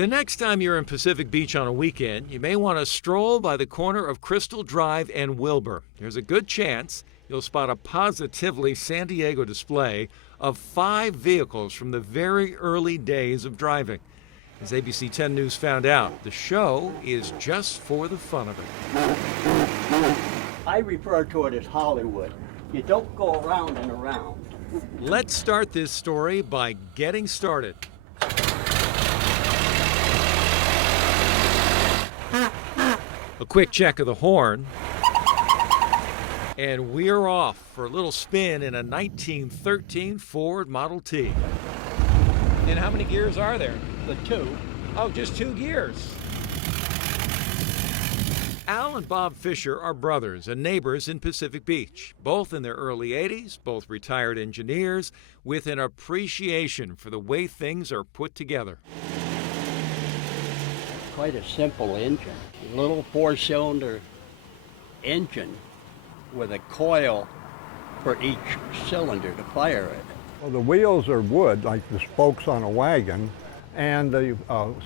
The next time you're in Pacific Beach on a weekend, you may want to stroll by the corner of Crystal Drive and Wilbur. There's a good chance you'll spot a positively San Diego display of 5 vehicles from the very early days of driving. As ABC 10 News found out, the show is just for the fun of it. I refer to it as Hollywood. You don't go around and around. Let's start this story by getting started. A quick check of the horn, and we're off for a little spin in a 1913 Ford Model T. And how many gears are there? The 2. Oh, just 2 gears. Al and Bob Fisher are brothers and neighbors in Pacific Beach, both in their early 80s, both retired engineers with an appreciation for the way things are put together. Quite a simple engine. A little 4-cylinder engine with a coil for each cylinder to fire it. Well, the wheels are wood, like the spokes on a wagon, and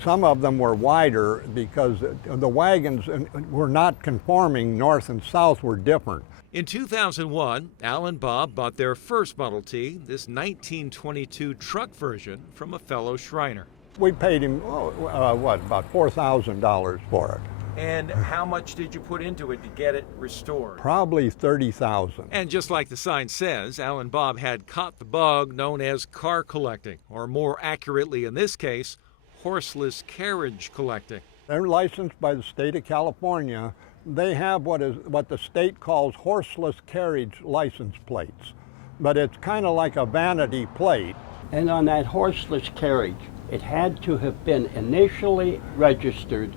some of them were wider because the wagons were not conforming. North and south were different. In 2001, Al and Bob bought their first Model T, this 1922 truck version, from a fellow Shriner. We paid him, about $4,000 for it. And how much did you put into it to get it restored? Probably $30,000. And just like the sign says, Al and Bob had caught the bug known as car collecting, or more accurately in this case, horseless carriage collecting. They're licensed by the state of California. They have what the state calls horseless carriage license plates, but it's kind of like a vanity plate. And on that horseless carriage, it had to have been initially registered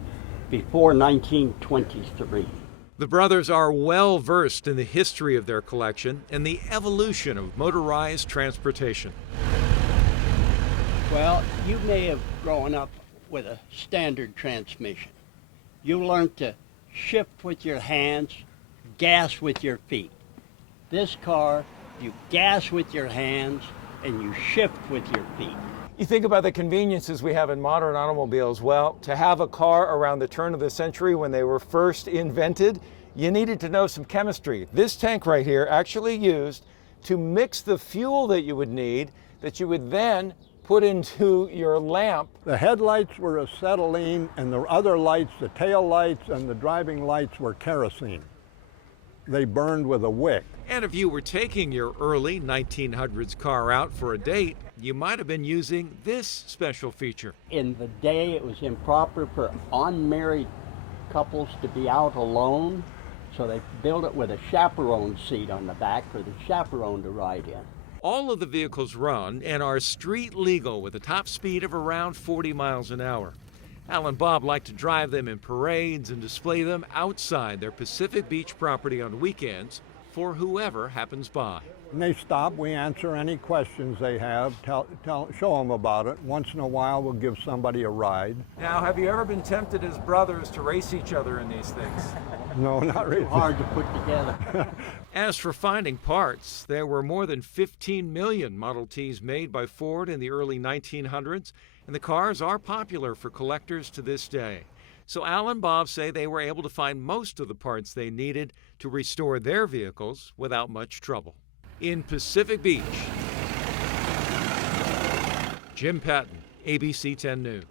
before 1923. The brothers are well versed in the history of their collection and the evolution of motorized transportation. Well, you may have grown up with a standard transmission. You learned to shift with your hands, gas with your feet. This car, you gas with your hands and you shift with your feet. You think about the conveniences we have in modern automobiles. Well, to have a car around the turn of the century when they were first invented, you needed to know some chemistry. This tank right here actually used to mix the fuel that you would need, that you would then put into your lamp. The headlights were acetylene, and the other lights, the tail lights and the driving lights, were kerosene. They burned with a wick. And if you were taking your early 1900s car out for a date, you might have been using this special feature. In the day, it was improper for unmarried couples to be out alone, so they built it with a chaperone seat on the back for the chaperone to ride in. All of the vehicles run and are street legal with a top speed of around 40 miles an hour. Al and Bob like to drive them in parades and display them outside their Pacific Beach property on weekends for whoever happens by. When they stop, we answer any questions they have, show them about it. Once in a while, we'll give somebody a ride. Now, have you ever been tempted as brothers to race each other in these things? No, not really. Hard to put together. As for finding parts, there were more than 15 million Model Ts made by Ford in the early 1900s, and the cars are popular for collectors to this day. So Al and Bob say they were able to find most of the parts they needed to restore their vehicles without much trouble. In Pacific Beach, Jim Patton, ABC 10 News.